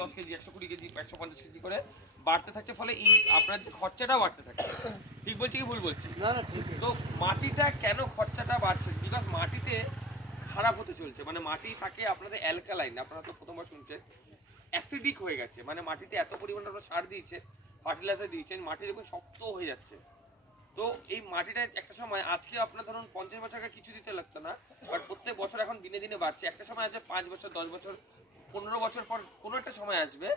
10 KG 120 KG 150 KG করে বাড়তে থাকছে, ফলে আপনার যে খরচাটাও বাড়তে থাকে। ঠিক বলছি কি ভুল বলছি? তো মাটিটা কেন খরচাটা বাড়ছে? বিকজ মাটিতে খারাপ হতে চলছে, মানে মাটি থাকে আপনাদের অ্যালকালাইন, আপনারা তো প্রথমবার শুনছেন, অ্যাসিডিক হয়ে গেছে, মানে মাটিতে এত পরিমাণে আপনারা সার দিয়েছে, ফার্টিলাইজার দিয়েছেন, মাটি দেখুন শক্ত হয়ে যাচ্ছে। তো এই মাটিটা একটা সময়, আজকে আপনার ধরুন 50 বছর আগে কিছু দিতে লাগতো না, বাট প্রত্যেক বছর এখন দিনে দিনে বাড়ছে। একটা সময় আসবে 5 বছর 10 বছর 15 বছর পর কোনো একটা সময় আসবে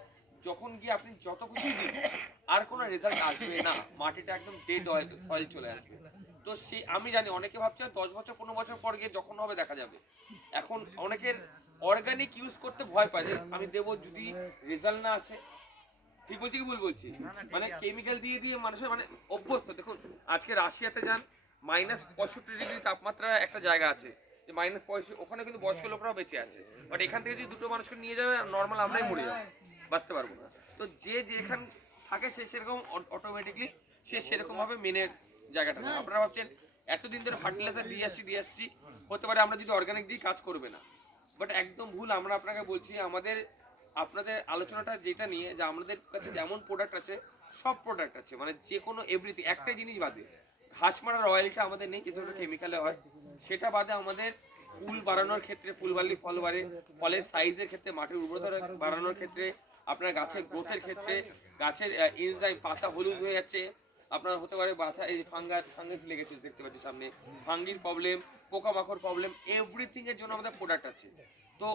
যখন গিয়ে আপনি যত কিছু দিন আর কোনো রেজাল্ট আসবে না, মাটিটা একদম ডেড সয়েল চলে আসবে। তো সে আমি জানি অনেকে ভাবছে 10 বছর 15 বছর পর গিয়ে যখন হবে দেখা যাবে। এখন অনেকের অর্গানিক ইউজ করতে ভয় পায় যে আমি দেবো যদি রেজাল্ট না আসে। ঠিক বলছি কি ভুল বলছি? মানে কেমিক্যাল দিয়ে দিয়ে মানুষের মানে অভ্যস্ত। দেখুন আজকে রাশিয়াতে যান, -65 ডিগ্রি তাপমাত্রা একটা জায়গা আছে, যে -65, ওখানে কিন্তু বয়স্ক লোকরাও বেঁচে আছে। বাট এখান থেকে যদি দুটো মানুষকে নিয়ে যাবে নর্মাল আমরাই মরে যাবো, বাঁচতে পারবো না। তো যে যেখান থাকে সে সেরকম অটোমেটিকলি সে সেরকম ভাবে মেনের জায়গাটা। আপনারা ভাবছেন এতদিন ধরে ফার্টিলাইজার দিয়ে আসছি, হতে পারে আমরা যদি অর্গানিক দিই কাজ করবে না, বাট একদম ভুল। আমরা আপনাকে বলছি আপনাদের আলোচনাটা যেটা নিয়ে, যে আমাদের কাছে যেমন প্রোডাক্ট আছে সব প্রোডাক্ট আছে, মানে যে কোনো এভরিথিং, একটাই জিনিস বাদে, ঘাস মারার অয়েলটা আমাদের নেই, যেটা কেমিক্যালে হয়, সেটা বাদে আমাদের ফুল বাড়ানোর ক্ষেত্রে, ফুল বাড়লে ফল বাড়ে, ফলের সাইজের ক্ষেত্রে, মাটির উর্বরতা বাড়ানোর ক্ষেত্রে, আপনার গাছের গ্রোথের ক্ষেত্রে, গাছের এনজাইম, পাতা হলুদ হয়ে যাচ্ছে, আপনার হতে পারে বাথা, এই ফাঙ্গাস লেগেছে দেখতে পাচ্ছি সামনে, ফাঙ্গির প্রবলেম, পোকামাকড় প্রবলেম, এভরিথিং এর জন্য আমাদের প্রোডাক্ট আছে। তো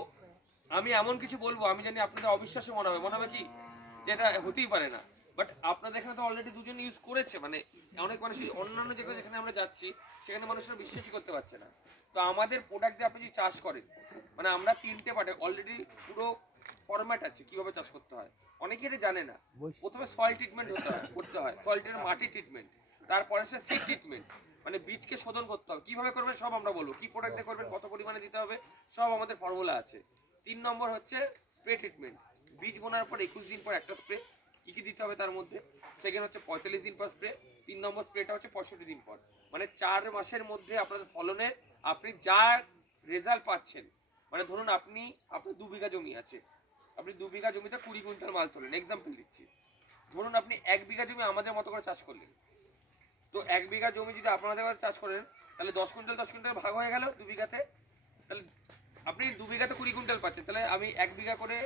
আমি এমন কিছু বলবো, আমি জানি আপনাদের অবিশ্বাস্য মনে হবে কি যে এটা হতেই পারে না, বাট আপনাদের এখানে তো অলরেডি দুজন ইউজ করেছে, মানে অনেক মানুষ অন্যান্য জায়গায় যেখানে আমরা যাচ্ছি সেখানে মানুষরা বিশ্বাসই করতে পারছে না। তো আমাদের প্রোডাক্ট দিয়ে আপনি যদি চাষ করেন, মানে আমরা 3টে পার্টে অলরেডি পুরো ফরম্যাট আছে কিভাবে চাষ করতে হয়। অনেকে এটা জানে না। প্রথমে সয়েল ট্রিটমেন্ট করতে হয়, সয়েলটের মাটি ট্রিটমেন্ট, তারপরে সে সিড ট্রিটমেন্ট, মানে বীজকে শোধন করতে হবে। কিভাবে করবেন সব আমরা বলবো, কি প্রোডাক্ট দিয়ে করবেন, কত পরিমাণে দিতে হবে, সব আমাদের ফর্মুলা আছে। 3 নম্বর হচ্ছে স্প্রে ট্রিটমেন্ট, বীজ বোনার পর 21 দিন পর একটা স্প্রে, কি কি দিতে হবে তার মধ্যে। সেকেন্ড হচ্ছে 45 দিন পর স্প্রে, 3 নম্বর স্প্রেটা হচ্ছে 65 দিন পর। মানে 4 মাসের মধ্যে আপনাদের ফলনের আপনি যা রেজাল্ট পাচ্ছেন, মানে ধরুন আপনার 2 বিঘা জমি আছে, আপনি 2 বিঘা জমিতে 20 কুইন্টাল মাল তোলেন, এক্সাম্পল দিচ্ছি। ধরুন আপনি 1 বিঘা জমি আমাদের মতো করে চাষ করলেন, তো 1 বিঘা জমি যদি আপনাদের করে চাষ করেন, তাহলে 10 কুইন্টাল 10 কুইন্টাল ভাগ হয়ে গেল 2 বিঘাতে, তাহলে আপনি 2 বিঘাতে 20 কুইন্টাল পাচ্ছেন। তাহলে আমি 1 বিঘা করে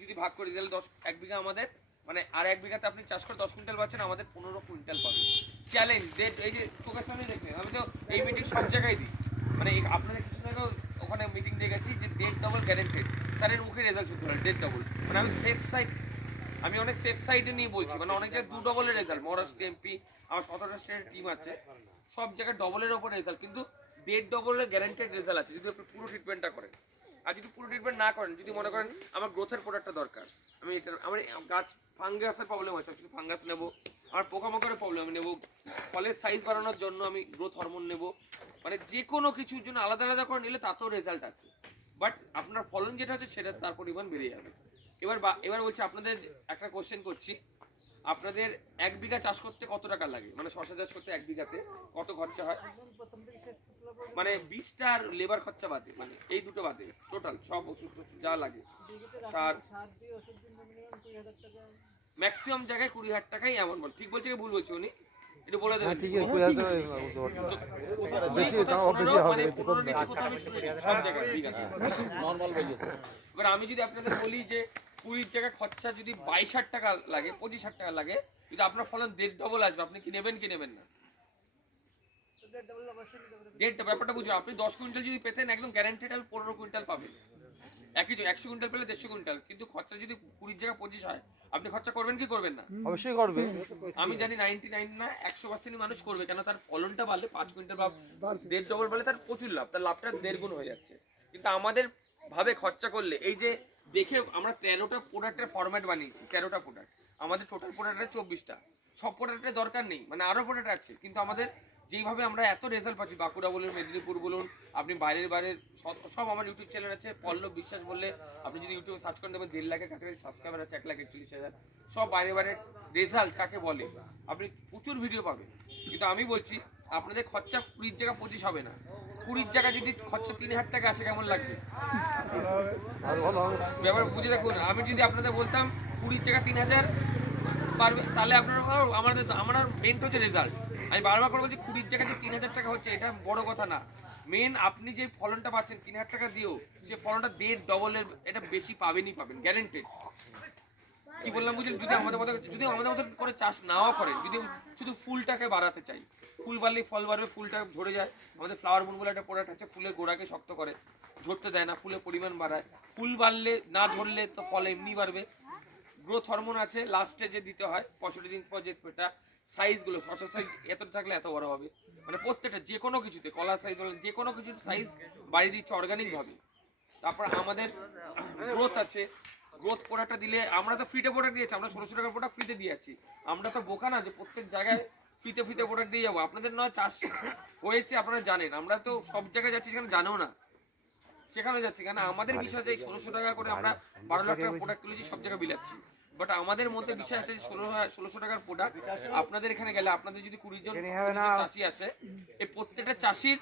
যদি ভাগ করি, তাহলে 1 বিঘা আমাদের, মানে আর 1 বিঘাতে আপনি চাষ করে 10 কুইন্টাল পাচ্ছেন, আমাদের 15 কুইন্টাল পাবেন। চ্যালেঞ্জ, এই যে চোখের সামনে দেখলেন, আমি তো এই মিটিং সব জায়গায় দিই, মানে আপনাদের কিছু আগেও ওখানে মিটিং দিয়ে গেছি যে ডেট ডবল গ্যারেন্টেড, স্যারের মুখে রেজাল্ট শুনতে পারেন, ডেট ডবল। মানে আমি অনেক সেফ সাইডে নিয়ে বলছি, মানে অনেক জায়গায় 2 ডবলের রেজাল্ট, মহারাষ্ট্র এমপি আমার 17টা স্টেটের টিম আছে, সব জায়গায় ডবলের ওপর রেজাল্ট, কিন্তু 1.5 ডবলের গ্যারেন্টেড রেজাল্ট আছে যদি আপনি পুরো ট্রিটমেন্টটা করেন। আর যদি পুরো ট্রিটমেন্ট না করেন, যদি মনে করেন আমার গ্রোথের প্রোডাক্টটা দরকার, আমার গাছ ফাঙ্গাসের প্রবলেম আছে, শুধু ফাঙ্গাস নেবো, আমার পোকামাকড়ের প্রবলেম আমি নেবো, ফলের সাইজ বাড়ানোর জন্য আমি গ্রোথ হরমোন নেবো, মানে যে কোনো কিছুর জন্য আলাদা আলাদা করে নিলে তাতেও রেজাল্ট আছে, বাট আপনার ফলন যেটা আছে সেটা তার পরিমাণ বেড়ে যাবে। এবার বলছি আপনাদের একটা কোশ্চেন করছি, আপনাদের 1 বিঘা চাষ করতে কত টাকা লাগে, মানে শসা চাষ করতে 1 বিঘাতে কত খরচা হয়, মানে বীজটা আর লেবার খরচা বাদে, মানে এই দুটো বাদে টোটাল সব ওষুধ যা লাগে, সার, ম্যাক্সিমাম জায়গায় 20,000 টাকাই এমন বল। ঠিক বলছে কি ভুল বলছে উনি? একটু বলে দেবেন। ঠিক আছে, এবার আমি যদি আপনাদের বলি যে 20 জায়গায় খরচা যদি 22,000 টাকা লাগে, 25,000 টাকা লাগে, যদি আপনার ফলন 1.5 ডবল আসবে, আপনি কি নেবেন কি নেবেন না? ব্যাপারটা বুঝুন, আপনি 10 কুইন্টাল যদি পেতেন একদম গ্যারান্টেড আপনি 15 কুইন্টাল পাবেন। একই 100 কুইন্টাল পেলে 150 কুইন্টাল, কিন্তু খরচা যদি 20 জায়গায় 25 হয়, আপনি খরচা করবেন কি করবেন না? অবশ্যই করবে। আমি জানি 99 না 100% মানুষ করবে, কেন তার ফলনটা বাড়লে 5 কুইন্টাল বা 1.5 ডবল বাড়লে তার প্রচুর লাভ, তার লাভটা 1.5 গুণ হয়ে যাচ্ছে। কিন্তু আমাদের ভাবে খরচা করলে, এই যে দেখে আমরা 13টা প্রোডাক্টের ফরম্যাট বানিয়েছি, 13টা প্রোডাক্ট, আমাদের টোটাল প্রোডাক্টের 24টা, সব প্রোডাক্টের দরকার নেই, মানে আরো প্রোডাক্ট আছে, কিন্তু আমাদের যেইভাবে আমরা এত রেজাল্ট পাচ্ছি, বাঁকুড়া বলুন, মেদিনীপুর বলুন, আপনি বাইরের সব আমার ইউটিউব চ্যানেল আছে, পল্লব বিশ্বাস বললে আপনি যদি ইউটিউবে সার্চ করেন দেখবেন 1.5 লাখের কাছাকাছি সাবস্ক্রাইবার আছে, 1,41,000, সব বাইরের রেজাল্ট কাকে বলে, আপনি প্রচুর ভিডিও পাবেন। কিন্তু আমি বলছি আপনাদের খরচা 20 জায়গা 25 হবে না, 20 জায়গায় যদি খরচা 3000 টাকা আসে কেমন লাগবে? ব্যাপার বুঝে দেখুন, আমি যদি আপনাদের বলতাম 20 জায়গা 3000 পারবে, তাহলে আপনারা আমার মেন হচ্ছে রেজাল্ট। আমি বারবার করে বলছি 20 জায়গায় যে 3000 টাকা হচ্ছে এটা বড় কথা না, মেন আপনি যে ফলনটা পাচ্ছেন 3000 টাকা দিয়েও সে ফলনটা 1.5 ডবলের এটা বেশি পাবেনই পাবেন, গ্যারেন্টেড। কি বললাম বুঝলেন? যদি আমাদের মতো করে চাষ নাও করেন, যদি শুধু ফুলটাকে বাড়াতে চাই, ফুল বাড়লেই ফল বাড়বে, ফুলটা ধরে যায়। আমাদের ফ্লাওয়ার বুন বলে একটা প্রোডাক্ট আছে, ফুলের গোড়াকে শক্ত করে, ঝরতে দেয় না, ফুলের পরিমাণ বাড়ায়। ফুল বাড়লে না ঝরলে তো ফল এমনি বাড়বে। গ্রোথ হরমোন আছে লাস্টে যে দিতে হয় 65 দিন পর, যে স্প্রেটা সাইজগুলো শর্ট সাইজ এতটা থাকলে এত বড় হবে, মানে প্রত্যেকটা যে কোনো কিছুতে কলা সাইজ যে কোনো কিছুতে সাইজ বাড়িয়ে দিচ্ছে অর্গানিকভাবে। তারপর আমাদের গ্রোথ আছে, গ্রোথ প্রোডাক্টটা দিলে আমরা তো ফ্রিতে প্রোডাক্ট দিয়েছি, আমরা 1600 টাকার প্রোডাক্ট ফ্রিতে দিয়েছি। আমরা তো বোকা না যে প্রত্যেক জায়গায় ফ্রিতে প্রোডাক্ট দিয়ে যাবো। আপনাদের নয় চাষ হয়েছে আপনারা জানেন, আমরা তো সব জায়গায় যাচ্ছি সেখানে জানেও না, সেখানে যাচ্ছি কেন আমাদের বিষয় আছে 1600 টাকা করে আমরা 12 লাখ টাকার প্রোডাক্ট তুলেছি, সব জায়গায় বিলাচ্ছি। বাট আমাদের মধ্যে বিষয় আছে 1600 টাকার প্রোডাক্ট আপনাদের এখানে গেলে, আপনাদের যদি 20 জন চাষি আছে, এই প্রত্যেকটা চাষির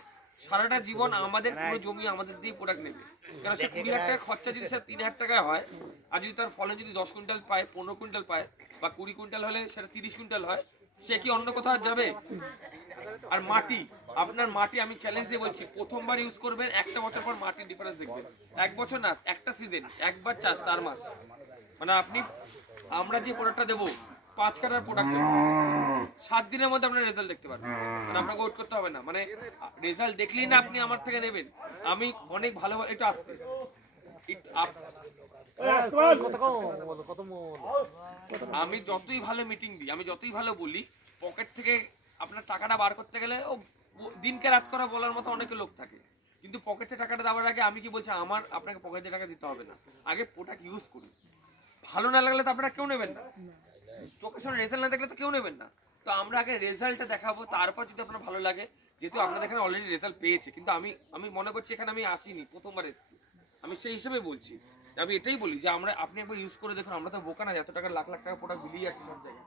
সারাটা জীবন আমাদের পুরো জমি আমাদের দিয়ে প্রোডাক্ট নেবে। কারণ সে 20 লাখ টাকার খরচা যদি স্যার 3000 টাকায় হয়, আর যদি তার ফলন যদি 10 কুইন্টাল পায়, 15 কুইন্টাল পায়, বা 20 কুইন্টাল হলে সেটা 30 কুইন্টাল হয়, সে কি অন্য কোথাও যাবে? আর মাটি, আপনার মাটি আমি চ্যালেঞ্জ দিয়ে বলছি, প্রথমবার ইউজ করবেন, একটা বছর পর মাটির ডিফারেন্স দেখবেন। এক বছর না, একটা সিজন, একবার 4 মাস, মানে আপনি আমরা যে প্রোডাক্টটা দেবো 5 কাটার প্রোডাক্ট 7 দিনের মধ্যে আপনার রেজাল্ট দেখতে পারবেন, মানে আপনাকে ওয়েট করতে হবে না। মানে রেজাল্ট দেখলেই না আপনি আমার থেকে নেবেন। আমি অনেক ভালো, একটু আসতে আমি যতই ভালো মিটিং দিই, আমি যতই ভালো বলি, পকেট থেকে আপনার টাকাটা বার করতে গেলে ও দিনকে রাত করা বলার মতো অনেক লোক থাকে, কিন্তু পকেটে টাকাটা দেওয়ার আগে আমি কি বলছি, আমার আপনাকে পকেটে টাকা দিতে হবে না, আগে প্রোডাক্ট ইউজ করুন। ভালো না লাগলে তো আপনারা কেউ নেবেন না, চোখের সামনে রেজাল্ট না দেখলে তো কেউ নেবেন না। তো আমরা আগে রেজাল্টটা দেখাবো, তারপর যদি আপনার ভালো লাগে, যেহেতু আপনাদের এখানে অলরেডি রেজাল্ট পেয়েছে, কিন্তু আমি মনে করছি এখানে আমি আসিনি, প্রথমবার এসেছি, আমি সেই হিসেবে বলছি। আমি এটাই বলি যে আপনি একবার ইউজ করে দেখুন, আমরা তো বোকা না, এত টাকা লাখ লাখ টাকা প্রোডাক্ট বিলিয়ে আছে সব জায়গায়।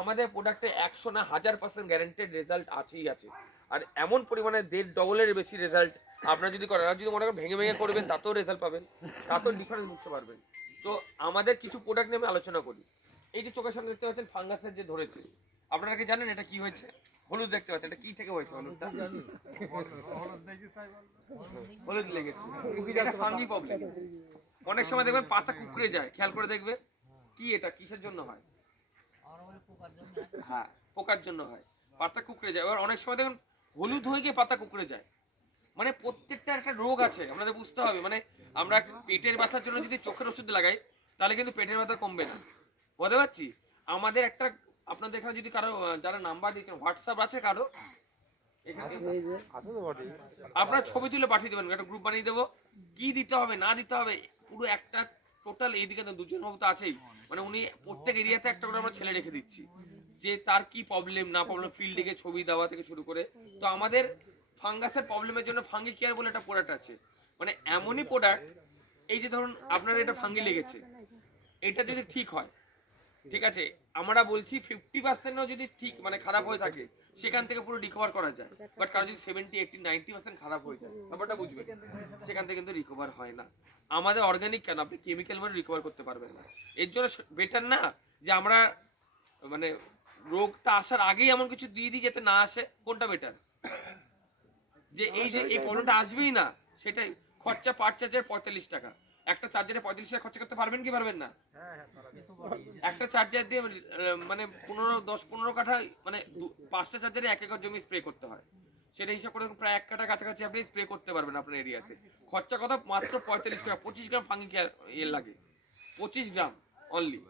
আমাদের প্রোডাক্টে 100 না 1000% গ্যারান্টেড রেজাল্ট আছেই আছে, আর এমন পরিমাণে 1.5 ডবলের বেশি রেজাল্ট আপনারা যদি করেন, আর যদি মনে করেন ভেঙে ভেঙে করবেন, তাতেও রেজাল্ট পাবেন, তাতেও ডিফারেন্স বুঝতে পারবেন। তো আমাদের কিছু প্রোডাক্ট নিয়ে আমি আলোচনা করি। এই যে চোখের সামনে দেখতে পাচ্ছেন ফাঙ্গাসের যে ধরেছে, আপনারা কি জানেন এটা কি হয়েছে? হলুদ দেখতে পাচ্ছেন, এটা কি থেকে হয়েছে? হলুদটা হলুদ লেগেছে, এটা ফাঙ্গি প্রবলেম। অনেক সময় দেখবেন পাতা কুকড়ে যায়, খেয়াল করে দেখবে কি এটা কিসের জন্য হয়? হ্যাঁ, পোকার জন্য হয়, পাতা কুকড়ে যায়। এবার অনেক সময় দেখুন হলুদ হয়ে গিয়ে পাতা কুকড়ে যায়, মানে প্রত্যেকটা একটা রোগ আছে, আমাদের বুঝতে হবে। মানে আমরা পেটের ব্যথার জন্য যদি চোখের ওষুধ লাগাই, তাহলে কিন্তু পেটের ব্যথা কমবে না, বুঝতে পারছি। আমাদের একটা, আপনাদের এখানে যদি কারো যারা নাম্বার দিচ্ছেন, হোয়াটসঅ্যাপ আছে কারো এখানে, আপনার ছবি তুলে পাঠিয়ে দেবেন, একটা গ্রুপ বানিয়ে দেবো, কি দিতে হবে না দিতে হবে পুরো একটা টোটাল। এইদিকে তো দুজন বাবু তো আছেই, মানে উনি প্রত্যেক এরিয়াতে একটা করে আমরা ছেলে রেখে দিচ্ছি, যে তার কি প্রবলেম না প্রবলেম, ফিল্ডে ছবি দেওয়া থেকে শুরু করে। তো আমাদের ফাঙ্গাসের প্রবলেমের জন্য ফাঙ্গি কেয়ার বলে একটা প্রোডাক্ট আছে, মানে এমনই প্রোডাক্ট, এই যে ধরুন আপনার এটা ফাঙ্গি লেগেছে, এটা যদি ঠিক হয়, ঠিক আছে, আমরা বলছি 50%ও যদি ঠিক মানে খারাপ হয়ে থাকে, সেখান থেকে পুরো রিকভার করা যায়। বাট কারো যদি 70, 80, 90% খারাপ হয়ে যায়, ব্যাপারটা বুঝবেন, সেখান থেকে কিন্তু রিকভার হয় না। আমাদের অর্গানিক কেন, আপনি কেমিক্যাল মানে রিকভার করতে পারবেন না। এর জন্য বেটার না যে আমরা মানে রোগটা আসার আগেই এমন কিছু দিয়ে দিই যাতে না আসে, কোনটা বেটার? যে এই প্রবলেমটা আসবেই না, সেটাই। খরচা পার চার্জার 45 টাকা, একটা চার্জারে 35 টাকা খরচা করতে পারবেন কি পারবেন না? একটা চার্জার দিয়ে মানে 10-15 কাঠা, মানে 5টা চার্জারে 1 একর জমি স্প্রে করতে হয়, সেটা হিসাব করে প্রায় 1 কাঠা কাছাকাছি আপনি স্প্রে করতে পারবেন আপনার এরিয়াতে। খরচা কত? মাত্র 45 টাকা। 25 গ্রাম ফাঙ্গি এর লাগে, 25 গ্রাম অনলি।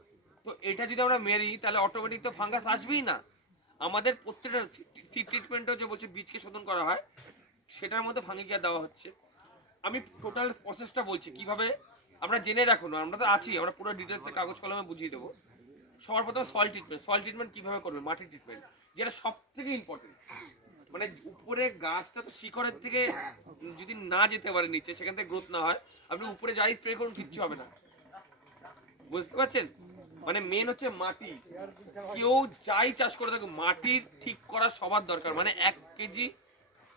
তো এটা যদি আমরা মেরি, তাহলে অটোমেটিক তো ফাঙ্গাস আসবেই না। আমাদের প্রত্যেকটা সিড ট্রিটমেন্টও যে বলছে বীজকে শোধন করা হয়, সেটার মধ্যে ফাঙ্গি কেয়ার দেওয়া হচ্ছে। আমি টোটাল প্রসেসটা বলছি কিভাবে আমরা জেনে রাখুন, আমরা তো আছি, আমরা পুরো ডিটেলসে কাগজ কলমে বুঝিয়ে দেবো। সবার প্রথমে সয়েল ট্রিটমেন্ট কিভাবে করবেন, মাটির ট্রিটমেন্ট, যেটা সব থেকে ইম্পর্টেন্ট। মানে উপরে গাছটা তো শিকড়ের থেকে যদি না যেতে পারে নিচে, সেখান থেকে গ্রোথ না হয়, আপনি উপরে যাই স্প্রে করুন কিচ্ছু হবে না, বুঝতে পারছেন? মানে মেন হচ্ছে মাটি। কেউ যাই চাষ করে থাকে, মাটির ঠিক করা সবার দরকার। মানে 1 কেজি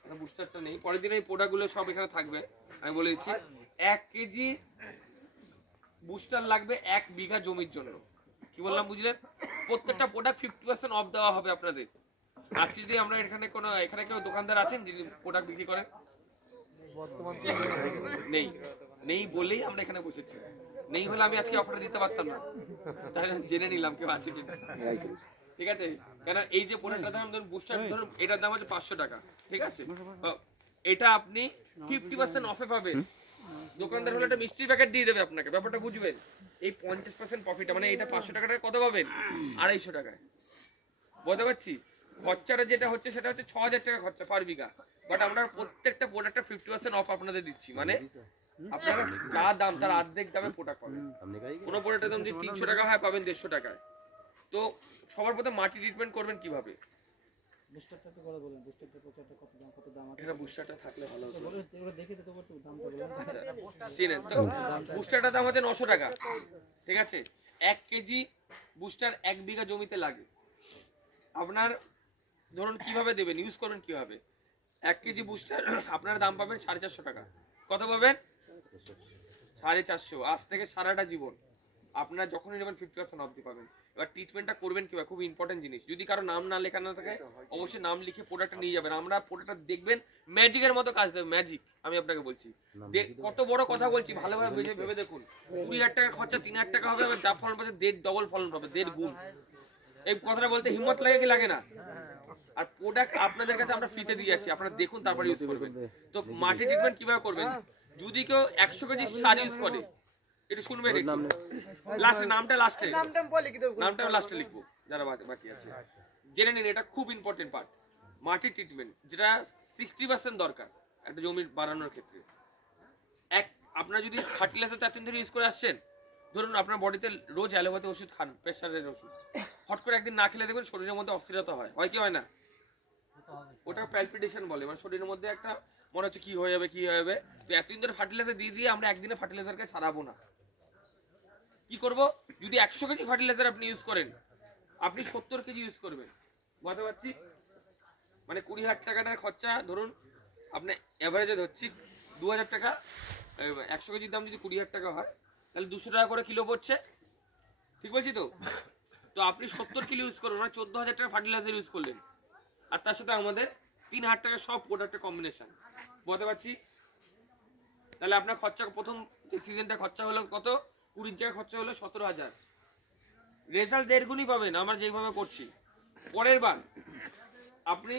বুস্টারটা নেই, পরের দিন এই প্রোডাক্টগুলো সব এখানে থাকবে। আমি বলে দিচ্ছি 1 কেজি বুস্টার লাগবে 1 বিঘা জমির জন্য। কি বললাম বুঝলেন? প্রত্যেকটা প্রোডাক্ট 50% অফ দেওয়া হবে আপনাদের। আজকে যদি আমরা এখানে কেউ দোকানদার আছেন যিনি প্রোডাক্ট বিক্রি করেন? নেই বলেই আমরা এখানে বসেছি। নেই হলে আমি আজকে অফারটা দিতে পারতাম না, তাই জেনে নিলাম কেউ আছে কিনা। ঠিক আছে, কেন এই যে প্রোডাক্টটার দাম ধরুন, বুস্টার ধরুন এটার দাম হচ্ছে 500 টাকা, ঠিক আছে? এটা আপনি 50% অফে পাবেন। দোকানদার হলে একটা মিষ্টির প্যাকেট দিয়ে দেবে আপনাকে, ব্যাপারটা বুঝবেন। এই 50% প্রফিট মানে এটা 500 টাকাটা কত পাবেন? 250 টাকায়। বুঝতে পারছি? খরচাটা যেটা হচ্ছে সেটা হচ্ছে 6000 টাকা খরচা পার বিঘা, বাট আমরা প্রত্যেকটা প্রোডাক্টটা 50% অফ আপনাদের দিচ্ছি। মানে আপনারা যা দাম তার অর্ধেক দামে প্রোডাক্ট পাবেন। কোনো প্রোডাক্টের দাম যদি 300 টাকা হয় পাবেন 150 টাকায়। তো সবার প্রথমে মাটি ট্রিটমেন্ট করবেন কিভাবে? বুস্টারটা তো কথা বলেন, বুস্টারটা প্রচারটা কত দাম আছে? এটা বুস্টারটা থাকলে ভালো হতো। ওরা দেখে তো বলতে দামটা বলেন। চিনেন তো? বুস্টারটার দাম হচ্ছে 900 টাকা, ঠিক আছে? 1 কেজি বুস্টার 1 বিঘা জমিতে লাগে। আপনার ধরুন কিভাবে দেবেন, ইউজ করবেন কিভাবে? 1 কেজি বুস্টার আপনার দাম পাবেন 450 টাকা। কত পাবেন? 450। আজ থেকে সারাটা জীবন আপনারা যখনই নেবেন 50% অফ পাবেন। এবার ট্রিটমেন্টটা করবেন কিভাবে, খুব ইম্পর্টেন্ট জিনিস। যদি কারো নাম না লেখা না থাকে অবশ্যই নাম লিখে প্রোডাক্টটা নিয়ে যাবেন। আমরা প্রোডাক্টটা দেখবেন ম্যাজিকের মতো কাজ দেবে, ম্যাজিক। আমি আপনাকে বলছি, কত বড় কথা বলছি, ভালোভাবে ভেবে দেখুন। 20,000 টাকার খরচা 3,000 টাকা হবে, যা ফলন পাচ্ছে 1.5 ডবল ফলন পাবে, 1.5 গুণ। এই কথাটা বলতে হিম্মত লাগে কি লাগে না? আর প্রোডাক্ট আপনাদের কাছে আমরা ফ্রিতে দিয়ে যাচ্ছি, আপনারা দেখুন তারপর ইউজ করবেন। তো মাটি ট্রিটমেন্ট কিভাবে করবেন? যদি কেউ 100 কেজি সার ইউজ করে, একটু শুনবেন, লাস্টে নামটা লাস্টে লিখবো যারা বাকি আছে, জেনে নিন। এটা খুব ইম্পর্টেন্ট পার্ট, মাটি ট্রিটমেন্ট, যেটা 60% দরকার একটা জমি বাড়ানোর ক্ষেত্রে। আপনারা যদি ফার্টিলাইজার এতদিন ধরে ইউজ করে আসছেন, ধরুন আপনার বডিতে রোজ অ্যালোপ্যাথি ওষুধ খান, প্রেশারের ওষুধ, হট করে একদিন না খেলে দেখবেন শরীরের মধ্যে অস্থিরতা হয় কি হয় না? ওটা প্যালপিটেশন বলে, মানে শরীরের মধ্যে একটা মনে হচ্ছে কি হয়ে যাবে। তো এতদিন ধরে ফার্টিলাইজার দিয়ে আমরা একদিনে ফার্টিলাইজারকে ছাড়াবো না। কি করব? যদি 100 কেজি ফার্টিলাইজার আপনি ইউজ করেন, আপনি 70 কেজি ইউজ করবেন। বুঝতে পারছি? মানে 20,000 টাকাটার খরচা ধরুন আপনি অ্যাভারেজে ধরছি 2000 টাকা। 100 কেজির দাম যদি 20,000 টাকা হয় তাহলে 200 টাকা করে কিলো পড়ছে, ঠিক বলছি তো? তো আপনি 70 কিলো ইউজ করবেন, মানে 14,000 টাকা ফার্টিলাইজার ইউজ করলেন, আর তার সাথে আমাদের 3,000 টাকা সব প্রোডাক্টের কম্বিনেশন। বুঝতে পারছি? তাহলে আপনার খরচা প্রথম যে সিজনটা খরচা হলো কত? 20 জায়গায় খরচা হলো 17,000। রেজাল্ট 1.5 গুণই পাবেন আমরা যেভাবে করছি। পরের বার আপনি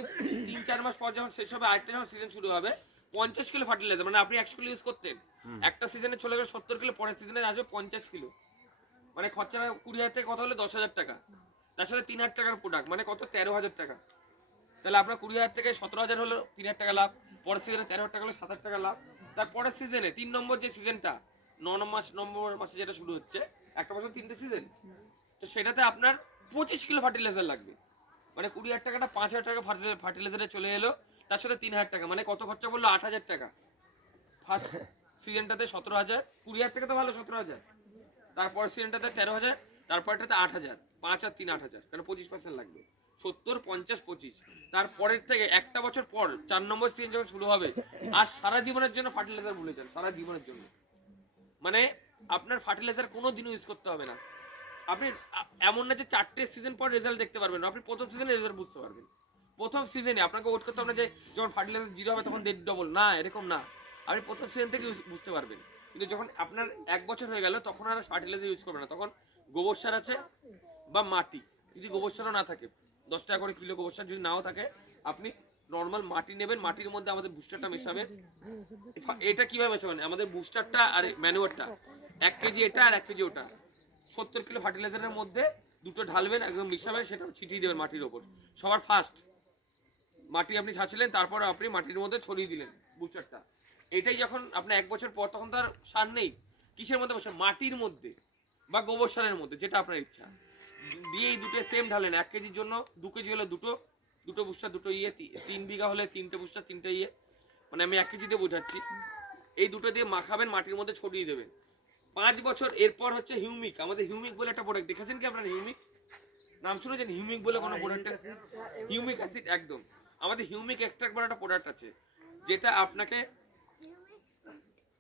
3-4 মাস পর যখন শেষ হবে, আরেকটা যখন সিজন শুরু হবে, 50 কিলো ফার্টিলাইজার, মানে আপনি 100 কিলো ইউজ করতেন, একটা সিজনে চলে গেল 70 কিলো, পরের সিজনে আসবে 50 কিলো। মানে খরচা 20,000 থেকে কত হলো? 10,000 টাকা। তার সাথে 3,000 টাকার প্রোডাক্ট, মানে কত? 13,000 টাকা। তাহলে আপনার 20,000 থেকে 17,000 হলো, 3,000 টাকা লাভ। পরের সিজনে 13,000 টাকা হলো, 7,000 টাকা লাভ। তারপরের সিজনে 3 নম্বর যে সিজনটা, 9 নম্বর মাসে যেটা শুরু হচ্ছে, একটা বছর 3টে সিজন, তো সেটাতে আপনার 25 কিলো ফার্টিলাইজার লাগবে। মানে 20,000 টাকাটা 5,000 টাকা ফার্টিলাইজারে চলে এলো, তার সাথে 3,000 টাকা, মানে কত খরচা বললো? 8,000 টাকা। ফার্স্ট সিজনটাতে 17,000, 20,000 টাকা তো ভালো, 17,000। তারপর সিজনটাতে 13,000, তারপরটাতে 8,000, 5 আর 3 8,000, কারণ 25% লাগবে। 70, 50, 25। তারপরের থেকে একটা বছর পর 4 নম্বর সিজন যখন শুরু হবে, আর সারা জীবনের জন্য ফার্টিলাইজার ভুলে যান, সারা জীবনের জন্য। মানে আপনার ফার্টিলাইজার কোনো দিনও ইউজ করতে হবে না। আপনি এমন না যে 4টে সিজন পর রেজাল্ট দেখতে পারবেন, আপনি প্রথম সিজনে রেজাল্ট বুঝতে পারবেন। প্রথম সিজনে আপনাকে ওয়েট করতে হবে না যে যখন ফার্টিলাইজার 0 হবে তখন 1.5 ডবল, না, এরকম না। আপনি প্রথম সিজন থেকে বুঝতে পারবেন। কিন্তু যখন আপনার 1 বছর হয়ে গেল, তখন আর ফার্টিলাইজার ইউজ করবেন না, তখন গোবর সার আছে বা মাটি। যদি গোবর সারও না থাকে, 10 টাকা করে কিলো গোবর সার যদি নাও থাকে, আপনি নর্মাল মাটি নেবেন, মাটির মধ্যে আমাদের বুস্টারটা মেশাবেন। এটা কিভাবে মেশাবেন? আমাদের বুস্টারটা আর ম্যানুয়ারটা 1 কেজি এটা আর 1 কেজি ওটা, 70 কিলো ফার্টিলাইজারের মধ্যে দুটো ঢালবেন, একদম মিশাবেন, সেটা ছিটিয়ে দেবেন মাটির ওপর। সবার ফার্স্ট মাটি আপনি ছাঁচলেন, তারপর আপনি মাটির মধ্যে ছড়িয়ে দিলেন বুস্টারটা। এটাই যখন আপনার 1 বছর পর, তখন তার সার নেই, কিসের মধ্যে বসে? মাটির মধ্যে বা গোবর সারের মধ্যে, যেটা আপনার ইচ্ছা দিয়ে এই দুটো সেম ঢালেন। 1 কেজির জন্য 2 কেজি হলে দুটো বুস্টার, দুটো 3 বিঘা হলে 3টে বুস্টার, 3টে মানে আমি 1 কেজিতে বোঝাচ্ছি। এই দুটো দিয়ে মাখাবেন, মাটির মধ্যে ছড়িয়ে দেবেন। 5 বছর এরপর হচ্ছে হিউমিক। আমাদের হিউমিক বলে একটা প্রোডাক্ট, দেখেছেন কি আপনারা? হিউমিক নাম শুনেছেন? হিউমিক বলে কোনো প্রোডাক্টের? হিউমিক অ্যাসিড, একদম। আমাদের হিউমিক এক্সট্রাক্ট বলে একটা প্রোডাক্ট আছে, যেটা আপনাকে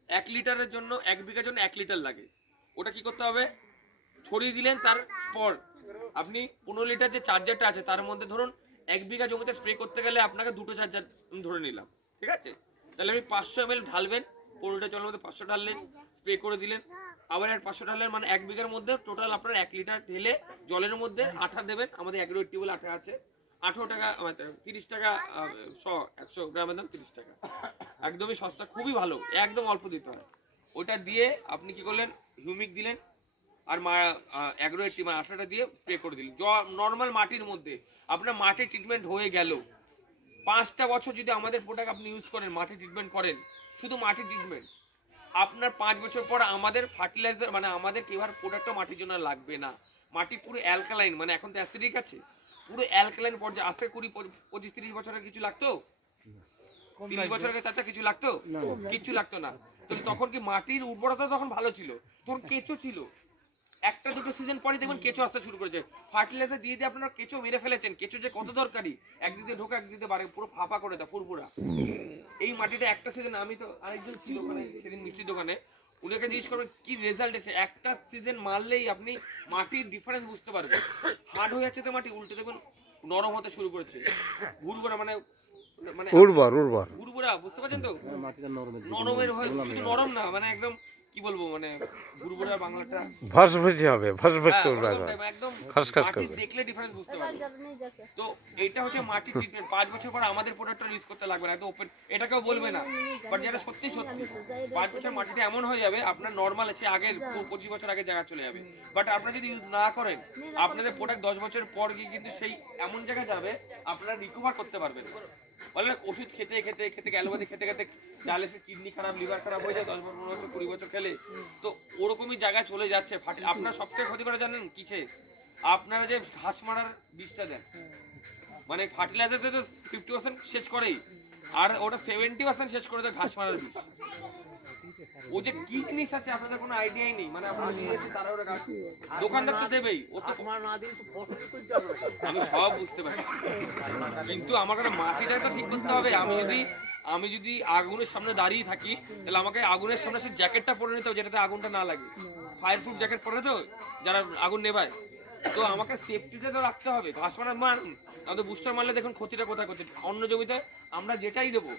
1 লিটারের জন্য 1 বিঘার জন্য 1 লিটার লাগে। ওটা কি করতে হবে, ছড়িয়ে দিলেন, তারপর আপনি 15 লিটার যে চার্জারটা আছে তার মধ্যে ধরুন 1 বিঘা জমিতে স্প্রে করতে গেলে আপনাকে 2টো চার্জার ধরে নিলাম, ঠিক আছে? তাহলে আপনি 500 ml ঢালবেন, 15 লিটার জলের মধ্যে 500 ঢাললেন, স্প্রে করে দিলেন, আবার আর 500 ঢাললেন, মানে 1 বিঘার মধ্যে টোটাল আপনার 1 লিটার ঢেলে জলের মধ্যে আঠা দেবেন। আমাদের অ্যাগ্রোয়েটিভ বলে আঠা আছে, 18 টাকা 30 টাকা 100 গ্রামের দাম 30 টাকা, একদমই সস্তা, খুবই ভালো, একদম অল্প দিতে হয়। ওটা দিয়ে আপনি কি করলেন, হিউমিক দিলেন আর অ্যাগ্রোয়েটিভ মানে আঠাটা দিয়ে স্প্রে করে দিলেন নর্মাল মাটির মধ্যে। আপনার মাটির ট্রিটমেন্ট হয়ে গেল। 5টা বছর যদি আমাদের প্রোডাক্ট আপনি ইউজ করেন, মাটি ট্রিটমেন্ট করেন, শুধু মাটি ট্রিটমেন্ট, আপনার 5 বছর পর আমাদের ফার্টিলাইজার মানে আমাদের কেবার প্রোডাক্টটা মাটির জন্য লাগবে না। মাটি পুরো অ্যালকালাইন, মানে এখন তো অ্যাসিডিক আছে, পুরো অ্যালকালাইন পর্যায়ে আসে। 20-25-30 বছরের কিছু লাগতো, 30 বছর আগে চাচা কিছু লাগতো, কিচ্ছু লাগতো না। তো তখন কি মাটির উর্বরতা তখন ভালো ছিল, তখন কেঁচো ছিল। 1-2 সিজন পরে দেখবেন কেঁচো আসতে শুরু করেছে। ফার্টিলাইজার দিয়ে দিয়ে আপনারা কেঁচো মেরে ফেলেছেন। কেঁচো যে কত দরকারি, একদিকে ঢোকা একদিকে বাড়ে, পুরো ফাঁপা করে দেয় ফুরফুরা। এই মাটিটা একটা সিজন, আমি তো আরেকজন ছিল ওখানে সেদিন মিষ্টির দোকানে, উনাকে জিজ্ঞেস করবেন কি রেজাল্ট এসে, একটা সিজন মারলেই আপনি মাটির ডিফারেন্স বুঝতে পারবেন। হার্ড হয়ে যাচ্ছে তো মাটি, উল্টে দেখবেন নরম হতে শুরু করেছে, ভুরভুরা মানে মানে উর্বরা, বুঝতে পারছেন তো? নরমের হয়, শুধু নরম না, মানে একদম কি বলবো, মানে উর্বরা বাংলাটা ভসভসি হবে, ভসভস করবে, একদম খসখস মাটি করবে। দেখলে ডিফারেন্স বুঝতে পারবে। তো এটা হচ্ছে মাটির ট্রিটমেন্ট। 5 বছর পর আমাদের প্রোডাক্টটা ইউজ করতে লাগবে না, একদম ওপেন, এটা কেউ বলবে না, বাট যেটা সত্যি সত্যি 5 বছর মাটিটা এমন হয়ে যাবে আপনার নর্মাল আছে আগের 25 বছর আগে জায়গা চলে যাবে। বাট আপনারা যদি ইউজ না করেন, আপনাদের প্রোডাক্ট 10 বছর পর গিয়ে কিন্তু সেই এমন জায়গায় যাবে আপনারা রিকভার করতে পারবেন। বলে ওষুধ খেতে খেতে খেতে অ্যালোপ্যাথি খেতে খেতে ডায়ালিসিস, কিডনি খারাপ, লিভার খারাপ হয়ে যায় 10-15 বছর 20 বছর খেলে, তো ওরকমই জায়গায় চলে যাচ্ছে। আপনার সবথেকে ক্ষতি করে জানেন কিসে? আপনারা যে ঘাস মারার বীজটা দেন, মানে ফার্টিলাইজারতে তো 50% শেষ করেই, আর ওটা 70% শেষ করে দেয় ঘাস মারার বীজ। ও যে কি জিনিস আছে আপনাদের কোনো আইডিয়াই নেই, মানে আপনারা দিয়েছে তারা ওটা গাছ, দোকানদার তো দেবেই, ও তো আমি সব বুঝতে পারছি, কিন্তু আমার কাছে মাটিটা তো ঠিক করতে হবে। আমি যদি আগুনের সামনে দাঁড়িয়ে থাকি, তাহলে আমাকে আগুনের সামনে সেই জ্যাকেটটা পরে নিতে হবে যেটাতে আগুনটা না লাগে, ফায়ার প্রুফ জ্যাকেট পরে তো যারা আগুন নেভায়। তো আমাকে সেফটিটা তো রাখতে হবে। ঘাস মারা মারুন, আমাদের বুস্টার মারলে দেখুন ক্ষতিটা কোথায় করছে। অন্য জমিতে আমরা যেটাই দেবো,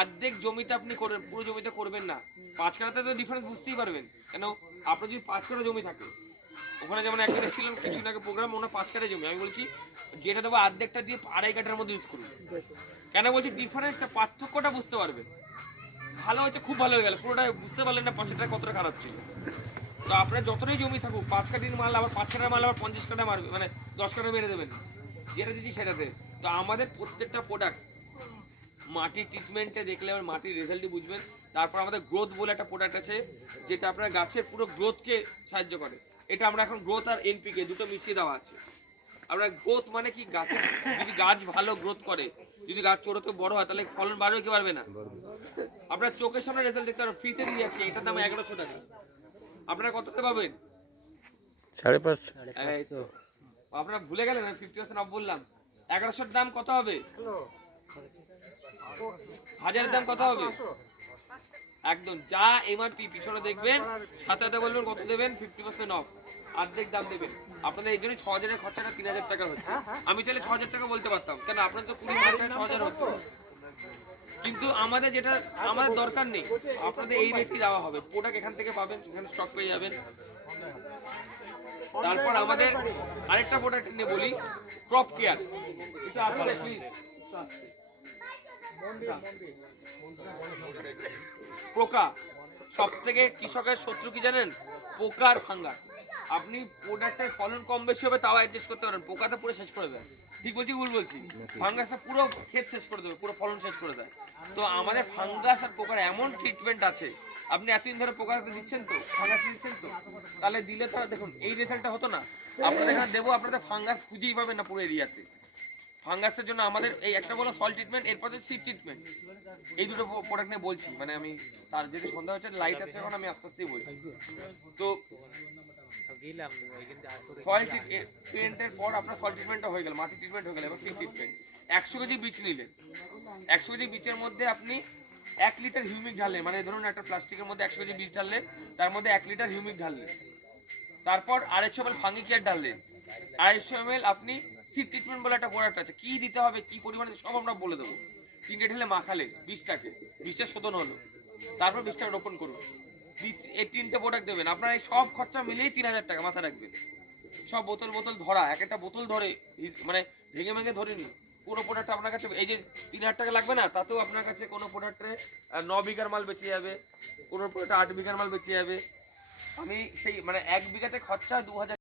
অর্ধেক জমিতে আপনি করবেন, পুরো জমিতে করবেন না। 5 কাঠাতে তো ডিফারেন্স বুঝতেই পারবেন। কেন, আপনার যদি 5 কাঠা জমি থাকে, ওখানে যেমন একদিন এসেছিলাম কিছুদিন আগে প্রোগ্রাম, ওনার 5 কাঠা জমি, আমি বলছি যেটা দেবো অর্ধেকটা দিয়ে 2.5 কাঠার মধ্যে ইউজ করুন। কেন বলছি, ডিফারেন্সটা, পার্থক্যটা বুঝতে পারবেন। ভালো হচ্ছে, খুব ভালো হয়ে গেল, পুরোটা বুঝতে পারলেন না পয়সাটা কতটা খারাপ ছিল। তো আপনার যতটাই জমি থাকুক, 5 কাঠির মাল আবার 5 কাঠা মাল আবার 50 কাঠা মারবে, মানে 10 কাঠা মেরে দেবেন, যেটা দিচ্ছি সেটাতে। তো আমাদের প্রত্যেকটা প্রোডাক্ট মাটির ট্রিটমেন্টে দেখলে আমার মাটির রেজাল্টই বুঝবেন। তারপর আমাদের গ্রোথ বলে একটা প্রোডাক্ট আছে, যেটা আপনার গাছের পুরো গ্রোথকে সাহায্য করে। এটা আমরা এখন গ্রোথ আর এনপিকে দুটো মিশিয়ে দেওয়া আছে। আমরা গ্রোথ মানে কি, গাছের যদি গাছ ভালো গ্রোথ করে, যদি গাছ ছোট থেকে বড় হয়, তাহলে ফলন বাড়বে কি পারবে না? আপনার চোখের সামনে রেজাল্ট দেখতে পারবেন, ফ্রিতে দিয়ে যাচ্ছে, এটার দাম 1100 টাকা। আপনারা কততে পাবেন? 550। আপনারা ভুলে গেলেন, আমি 50% অফ বললাম। 1100-র দাম কত হবে? 1000-এর দাম কত হবে? একদম যা এমআরপি পিছনে দেখবেন, সাথে সাথে বলবেন কত দেবেন, 50% অফ, অর্ধেক দাম দেবেন। আপনাদের এই জন্য 6000-এর খরচাটা 3000 টাকা হচ্ছে। আমি চাইলে 6000 টাকা বলতে পারতাম, কেন আপনাদের তো 20,000 টাকা 6000 হতো, কিন্তু আমাদের যেটা আমাদের দরকার নেই, আপনাদের এই রেটই দেওয়া হবে। প্রোডাক্ট এখান থেকে পাবেন, এখানে স্টক পেয়ে যাবেন। তারপর আমাদের আরেকটা প্রোডাক্ট নিয়ে বলি, ক্রপ কেয়ার। এটা আসলে প্লিজ, পোকা সব থেকে কৃষকের শত্রু কি জানেন? পোকা আর ফাঙ্গাস। আপনি প্রোডাক্টের ফলন কম বেশি হবে তাও অ্যাডজাস্ট করতে পারেন, পোকাটা পুরো শেষ করে দেয়। ঠিক বলছি ভুল বলছি? ফাঙ্গাসটা পুরো ক্ষেত শেষ করে দেবে, পুরো ফলন শেষ করে দেয়। তো আমাদের ফাঙ্গাস আর পোকার এমন ট্রিটমেন্ট আছে, আপনি এতদিন ধরে পোকাতে দিচ্ছেন তো, ফাঙ্গাস দিচ্ছেন তো, তাহলে দিলে তো দেখুন এই রেজাল্টটা হতো না। আপনাদের এখানে দেবো, আপনাদের ফাঙ্গাস খুঁজেই পাবেন না পুরো এরিয়াতে। ফাঙ্গাসের জন্য আমাদের এই একটা বলো সল্ট ট্রিটমেন্ট, এরপর সিড ট্রিটমেন্ট, এই দুটো প্রোডাক্ট নিয়ে বলছি। মানে আমি তার যদি সন্ধ্যা হচ্ছে, লাইট আছে এখন, আমি আস্তে আস্তেই বলছি। তো সয়েল ট্রিটমেন্টের পর আপনার সল্ট ট্রিটমেন্টটা হয়ে গেল, মাটি ট্রিটমেন্ট হয়ে গেল, এবার সিড ট্রিটমেন্ট। 100 কেজি বীজ নিলেন, 100 কেজি বীজের মধ্যে আপনি 1 লিটার হিউমিক ঢাললেন, মানে ধরুন একটা প্লাস্টিকের মধ্যে 100 কেজি বীজ ঢাললেন, তার মধ্যে 1 লিটার হিউমিক ঢাললেন, তারপর 250 ml ফাঙ্গিকিয়ার ঢাললেন, 250 ml আপনি সিড ট্রিটমেন্ট বলে একটা প্রোডাক্ট আছে, কি দিতে হবে কি পরিমাণে সব আমরা বলে দেবো। 3টে ঢেলে মাখালে বীজটা শোধন হলো, তারপর বীজটা রোপণ করুন। এই 3টে প্রোডাক্ট দেবেন, আপনার এই সব খরচা মিলিয়েই 3000 টাকা, মাথায় রাখবেন। সব বোতল ধরা, এক একটা বোতল ধরে মানে ভেঙে ধরিনি, কোনো প্রোডাক্ট আপনার কাছে এই যে 3000 টাকা লাগবে না, তাতেও আপনার কাছে কোনো প্রোডাক্টে 9 বিঘার মাল বেঁচে যাবে, কোনো প্রোডাক্টে 8 বিঘার মাল বেঁচে যাবে। আমি সেই মানে 1 বিঘাতে খরচা 2000